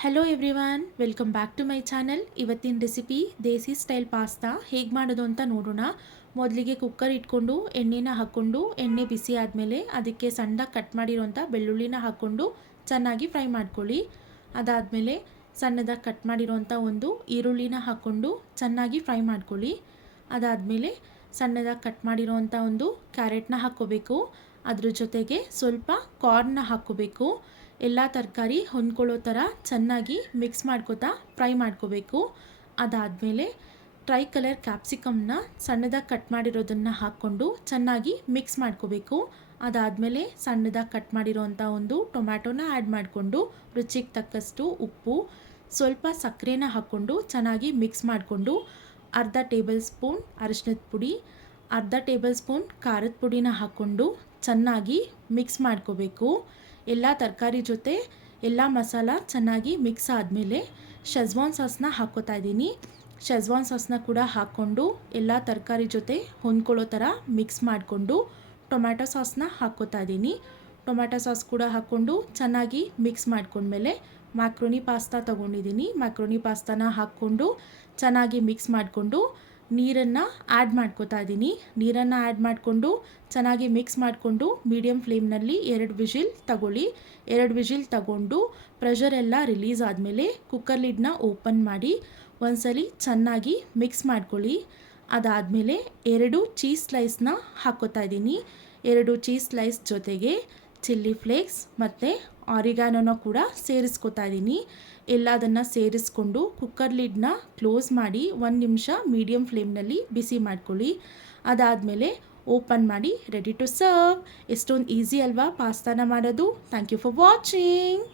Hello everyone, welcome back to my channel. ಇವತ್ತಿನ recipe desi style pasta ಹೇಗೆ ಮಾಡೋದು ಅಂತ ನೋಡೋಣ. ಮೊದಲಿಗೆ ಕುಕ್ಕರ್ ಇಟ್ಕೊಂಡು ಎಣ್ಣೆನ ಹಾಕ್ಕೊಂಡು ಎಣ್ಣೆ ಬಿಸಿ ಆದಮೇಲೆ ಅದಕ್ಕೆ ಸಣ್ಣದಾಗಿ ಕಟ್ ಮಾಡಿರೋಂಥ ಬೆಳ್ಳುಳ್ಳಿನ ಹಾಕ್ಕೊಂಡು ಚೆನ್ನಾಗಿ ಫ್ರೈ ಮಾಡ್ಕೊಳ್ಳಿ. ಅದಾದಮೇಲೆ ಸಣ್ಣದಾಗಿ ಕಟ್ ಮಾಡಿರೋಂಥ ಒಂದು ಈರುಳ್ಳಿನ ಹಾಕ್ಕೊಂಡು ಚೆನ್ನಾಗಿ ಫ್ರೈ ಮಾಡ್ಕೊಳ್ಳಿ. ಅದಾದಮೇಲೆ ಸಣ್ಣದಾಗಿ ಕಟ್ ಮಾಡಿರೋಂಥ ಒಂದು ಕ್ಯಾರೆಟ್ನ ಹಾಕ್ಕೋಬೇಕು. ಅದ್ರ ಜೊತೆಗೆ ಸ್ವಲ್ಪ ಕಾರ್ನ್ನ ಹಾಕ್ಕೋಬೇಕು. ಎಲ್ಲ ತರಕಾರಿ ಹೊಂದ್ಕೊಳ್ಳೋ ಥರ ಚೆನ್ನಾಗಿ ಮಿಕ್ಸ್ ಮಾಡ್ಕೋತಾ ಫ್ರೈ ಮಾಡ್ಕೋಬೇಕು. ಅದಾದಮೇಲೆ ಟ್ರೈ ಕಲರ್ ಕ್ಯಾಪ್ಸಿಕಮ್ನ ಸಣ್ಣದಾಗಿ ಕಟ್ ಮಾಡಿರೋದನ್ನು ಹಾಕ್ಕೊಂಡು ಚೆನ್ನಾಗಿ ಮಿಕ್ಸ್ ಮಾಡ್ಕೋಬೇಕು. ಅದಾದಮೇಲೆ ಸಣ್ಣದಾಗಿ ಕಟ್ ಮಾಡಿರೋಂಥ ಒಂದು ಟೊಮ್ಯಾಟೋನ ಆ್ಯಡ್ ಮಾಡಿಕೊಂಡು ರುಚಿಗೆ ತಕ್ಕಷ್ಟು ಉಪ್ಪು, ಸ್ವಲ್ಪ ಸಕ್ಕರೆನ ಹಾಕ್ಕೊಂಡು ಚೆನ್ನಾಗಿ ಮಿಕ್ಸ್ ಮಾಡಿಕೊಂಡು ಅರ್ಧ ಟೇಬಲ್ ಸ್ಪೂನ್ ಅರಿಶಿನದ ಪುಡಿ, ಅರ್ಧ ಟೇಬಲ್ ಸ್ಪೂನ್ ಖಾರದ ಪುಡಿನ ಹಾಕ್ಕೊಂಡು ಚೆನ್ನಾಗಿ ಮಿಕ್ಸ್ ಮಾಡ್ಕೋಬೇಕು. ಎಲ್ಲ ತರಕಾರಿ ಜೊತೆ ಎಲ್ಲ ಮಸಾಲ ಚೆನ್ನಾಗಿ ಮಿಕ್ಸ್ ಆದಮೇಲೆ ಶೆಜ್ವಾನ್ ಸಾಸ್ನ ಹಾಕ್ಕೋತಾ ಇದ್ದೀನಿ. ಶೆಜ್ವಾನ್ ಸಾಸ್ನ ಕೂಡ ಹಾಕ್ಕೊಂಡು ಎಲ್ಲ ತರಕಾರಿ ಜೊತೆ ಹೊಂದ್ಕೊಳ್ಳೋ ಥರ ಮಿಕ್ಸ್ ಮಾಡಿಕೊಂಡು ಟೊಮ್ಯಾಟೊ ಸಾಸ್ನ ಹಾಕ್ಕೋತಾ ಇದ್ದೀನಿ. ಟೊಮ್ಯಾಟೊ ಸಾಸ್ ಕೂಡ ಹಾಕ್ಕೊಂಡು ಚೆನ್ನಾಗಿ ಮಿಕ್ಸ್ ಮಾಡ್ಕೊಂಡ್ಮೇಲೆ ಮ್ಯಾಕ್ರೋನಿ ಪಾಸ್ತಾ ತೊಗೊಂಡಿದ್ದೀನಿ. ಮ್ಯಾಕ್ರೋನಿ ಪಾಸ್ತಾನ ಹಾಕ್ಕೊಂಡು ಚೆನ್ನಾಗಿ ಮಿಕ್ಸ್ ಮಾಡಿಕೊಂಡು ನೀರನ್ನು ಆ್ಯಡ್ ಮಾಡ್ಕೋತಾ ಇದ್ದೀನಿ. ನೀರನ್ನು ಆ್ಯಡ್ ಮಾಡಿಕೊಂಡು ಚೆನ್ನಾಗಿ ಮಿಕ್ಸ್ ಮಾಡಿಕೊಂಡು ಮೀಡಿಯಮ್ ಫ್ಲೇಮ್ನಲ್ಲಿ 2 ವಿಷಿಲ್ ತಗೊಳ್ಳಿ. 2 ವಿಷಿಲ್ ತಗೊಂಡು ಪ್ರೆಷರ್ ಎಲ್ಲ ರಿಲೀಸ್ ಆದಮೇಲೆ ಕುಕ್ಕರ್ ಲಿಡ್ನ ಓಪನ್ ಮಾಡಿ ಒಂದ್ಸಲಿ ಚೆನ್ನಾಗಿ ಮಿಕ್ಸ್ ಮಾಡ್ಕೊಳ್ಳಿ. ಅದಾದಮೇಲೆ 2 ಚೀಸ್ ಸ್ಲೈಸ್ನ ಹಾಕ್ಕೋತಾ ಇದ್ದೀನಿ. 2 ಚೀಸ್ ಸ್ಲೈಸ್ ಜೊತೆಗೆ ಚಿಲ್ಲಿ ಫ್ಲೇಕ್ಸ್ ಮತ್ತು ಆರಿಗ್ಯಾನೋನ ಕೂಡ ಸೇರಿಸ್ಕೋತಾ ಇದ್ದೀನಿ. ಎಲ್ಲದನ್ನು ಸೇರಿಸ್ಕೊಂಡು ಕುಕ್ಕರ್ ಲಿಡ್ನ ಕ್ಲೋಸ್ ಮಾಡಿ 1 ನಿಮಿಷ ಮೀಡಿಯಮ್ ಫ್ಲೇಮ್ನಲ್ಲಿ ಬಿಸಿ ಮಾಡ್ಕೊಳ್ಳಿ. ಅದಾದಮೇಲೆ ಓಪನ್ ಮಾಡಿ ರೆಡಿ ಟು ಸರ್ವ್. ಎಷ್ಟೊಂದು ಈಸಿ ಅಲ್ವಾ ಪಾಸ್ತಾನ ಮಾಡೋದು. Thank you for watching.